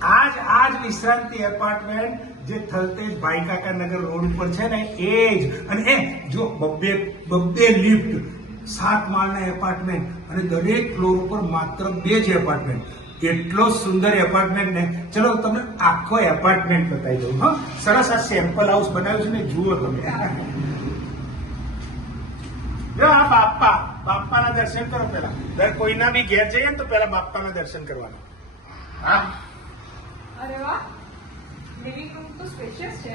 આજ આજ વિશ્રાંતિ એપાર્ટમેન્ટ જે થલતેજ ભાઈકાકા નગર રોડ ઉપર છે ને, એ જ. અને એ, જો બબ્બે બબ્બે લિફ્ટ, સાત માળના એપાર્ટમેન્ટ અને દરેક ફ્લોર ઉપર માત્ર બે જ એપાર્ટમેન્ટ એટલો સુંદર એપાર્ટમેન્ટ ને. ચલો, તમને આખો એપાર્ટમેન્ટ બતાવી દઉં, હા. સરસ આ સેમ્પલ હાઉસ બનાવ્યું છે ને, જુઓ તમે. આ બાપા બાપ્પાના દર્શન કરો પેલા દર કોઈના બી ઘેર જઈએ ને, તો પેલા બાપાના દર્શન કરવાના. હા? અરે વાહ. લિવિંગ રૂમ તો સ્પેશિયસ છે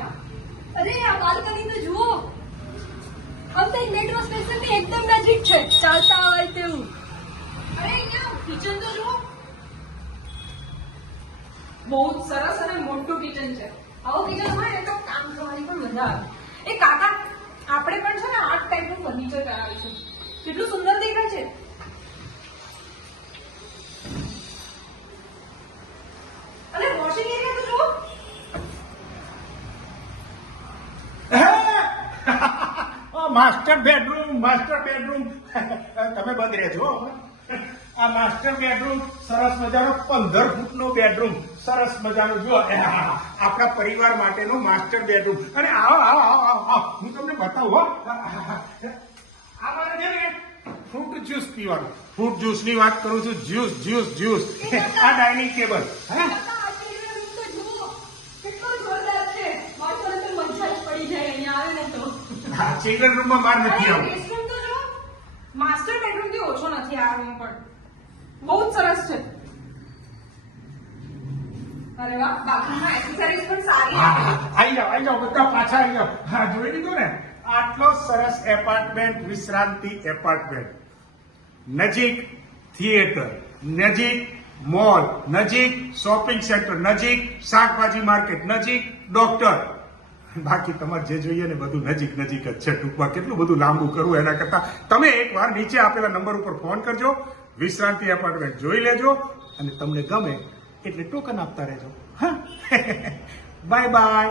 અરે, આ બાલ્કની તો જુઓ. આમ તો મેટ્રો સ્ટેશનની એકદમ નજીક છે. ચાલતા હોય તેવું. અરે, અહીંયા કિચન તો જુઓ બહુ જ સરસ અને મોટું કિચન છે. આવું કિચન હોય ને તો કામ કરવાની પણ મજા આવે. એ કાકા, આપણે પણ છે ને આ ટાઈપનું ફર્નિચર કરાવીશું. કેટલું સુંદર દેખાય છે. અને washing area master bedroom master bedroom તમે બંધ રહેજો. આ માસ્ટર બેડરૂમ સરસ મજાનો પંદર ફૂટનો બેડરૂમ સરસ મજાનો. જો આપણા પરિવાર માટેનો માસ્ટર બેડરૂમ અને આવો આવો આવો. હું તમને બતાવું આ છે ને ફ્રૂટ જ્યુસ પીવાનું. ફ્રૂટ જ્યુસની વાત કરું છું. જ્યુસ જ્યુસ જ્યુસ આ ડાઇનિંગ ટેબલ હે? ચિલ્ડ્રન રૂમમાં બહાર નથી આવું. માસ્ટર બેડરૂમથી ઓછો નથી આ રૂમ પણ. બહુ જ સરસ છે. અરે વાહ બાથરૂમમાં એક્સરસાઇઝ પણ સારી આવી આઈ જાઓ આઈ જાઓ બધા પાછા આઈ જાઓ. હા જોઈ લીધું ને? આટલો સરસ એપાર્ટમેન્ટ વિશ્રાંતિ એપાર્ટમેન્ટ નજીક થિયેટર નજીક મોલ નજીક શોપિંગ સેન્ટર નજીક શાકભાજી માર્કેટ નજીક ડોક્ટર બાકી તમારે જે જોઈએ ને બધું નજીક નજીક જ છે. ટૂંકમાં કેટલું બધું લાંબુ કરવું એના કરતા તમે એકવાર નીચે આપેલા નંબર ઉપર ફોન કરજો. વિશ્રાંતિ એપાર્ટમેન્ટ જોઈ લેજો અને તમને ગમે એટલે ટોકન આપતા રહેજો. હા. Bye bye.